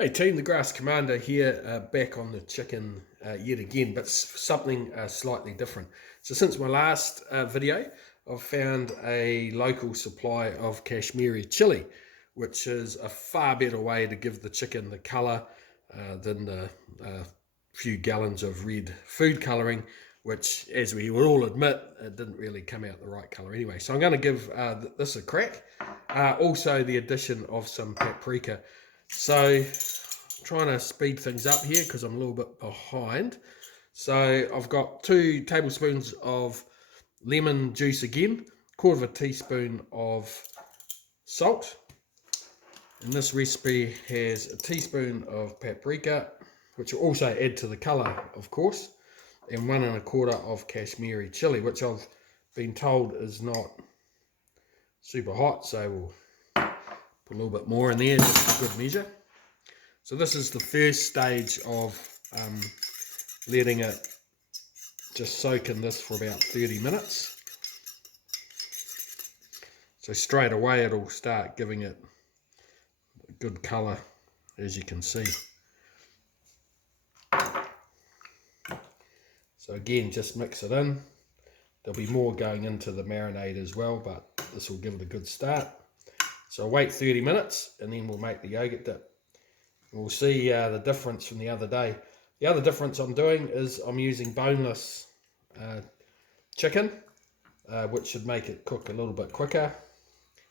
Hey team, the Grass Commando here, back on the chicken yet again, but something slightly different. So since my last video, I've found a local supply of Kashmiri Chilli, which is a far better way to give the chicken the colour than the few gallons of red food colouring, which, as we will all admit, it didn't really come out the right colour anyway. So I'm going to give this a crack. Also the addition of some paprika. So trying to speed things up here because I'm a little bit behind. So I've got 2 tablespoons of lemon juice again, 1/4 teaspoon of salt, and this recipe has a teaspoon of paprika, which will also add to the colour of course, and 1 1/4 of Kashmiri chili, which I've been told is not super hot, so we'll put a little bit more in there just for good measure. So this is the first stage of letting it just soak in this for about 30 minutes. So straight away it'll start giving it a good colour, as you can see. So again, just mix it in. There'll be more going into the marinade as well, but this will give it a good start. So I'll wait 30 minutes and then we'll make the yogurt dip. We'll see the difference from the other day. The other difference I'm doing is I'm using boneless chicken, which should make it cook a little bit quicker,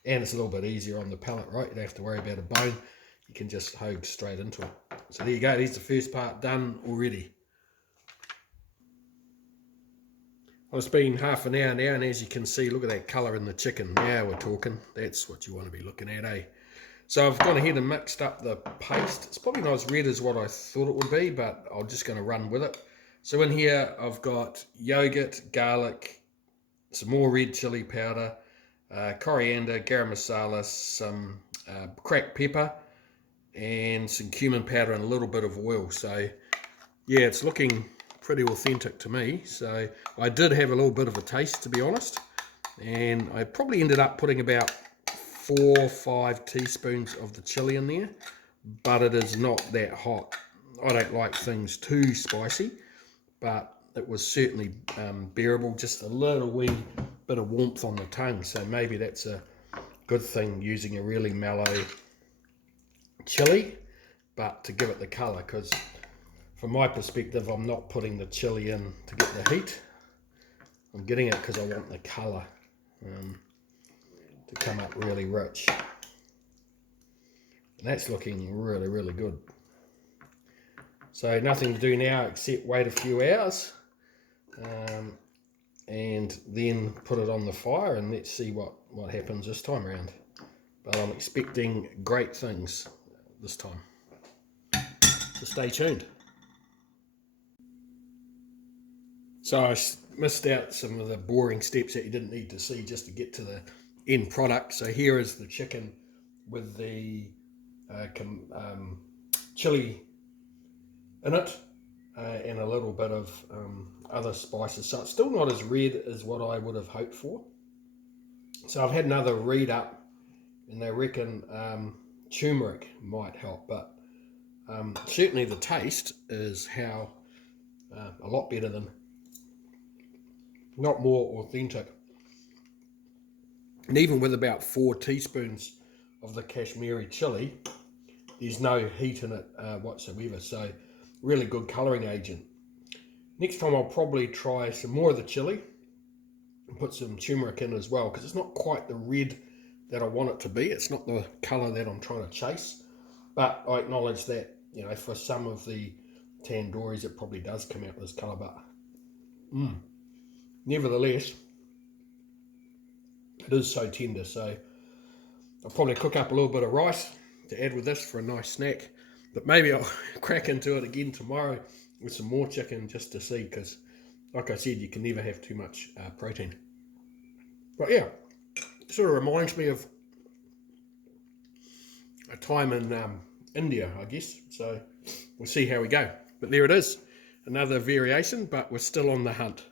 and it's a little bit easier on the palate, right? You don't have to worry about a bone. You can just hogue straight into it. So there you go, there's the first part done already. Well, it's been half an hour now, and as you can see, look at that colour in the chicken. Now we're talking. That's what you want to be looking at, eh? So I've gone ahead and mixed up the paste. It's probably not as red as what I thought it would be, but I'm just going to run with it. So in here I've got yogurt, garlic, some more red chili powder, coriander, garam masala, some cracked pepper, and some cumin powder and a little bit of oil. So yeah, it's looking pretty authentic to me. So I did have a little bit of a taste, to be honest, and I probably ended up putting about 4 or 5 teaspoons of the chili in there, but it is not that hot. I don't like things too spicy, but it was certainly bearable. Just a little wee bit of warmth on the tongue, so maybe that's a good thing, using a really mellow chili, but to give it the colour, because from my perspective I'm not putting the chili in to get the heat. I'm getting it because I want the colour to come up really rich, and that's looking really good. So nothing to do now except wait a few hours and then put it on the fire, and let's see what happens this time around. But I'm expecting great things this time, so stay tuned. So I missed out some of the boring steps that you didn't need to see just to get to the end product. So here is the chicken with the chili in it and a little bit of other spices. So it's still not as red as what I would have hoped for. So I've had another read up, and they reckon turmeric might help, but certainly the taste is how a lot better than, not more authentic. And even with about 4 teaspoons of the Kashmiri chili, there's no heat in it whatsoever. So really good colouring agent. Next time I'll probably try some more of the chili and put some turmeric in as well, because it's not quite the red that I want it to be. It's not the colour that I'm trying to chase. But I acknowledge that, you know, for some of the tandooris it probably does come out this colour, but nevertheless it is so tender. So I'll probably cook up a little bit of rice to add with this for a nice snack, but maybe I'll crack into it again tomorrow with some more chicken just to see, because like I said, you can never have too much protein. But yeah, it sort of reminds me of a time in India, I guess. So we'll see how we go. But there it is, another variation, but we're still on the hunt.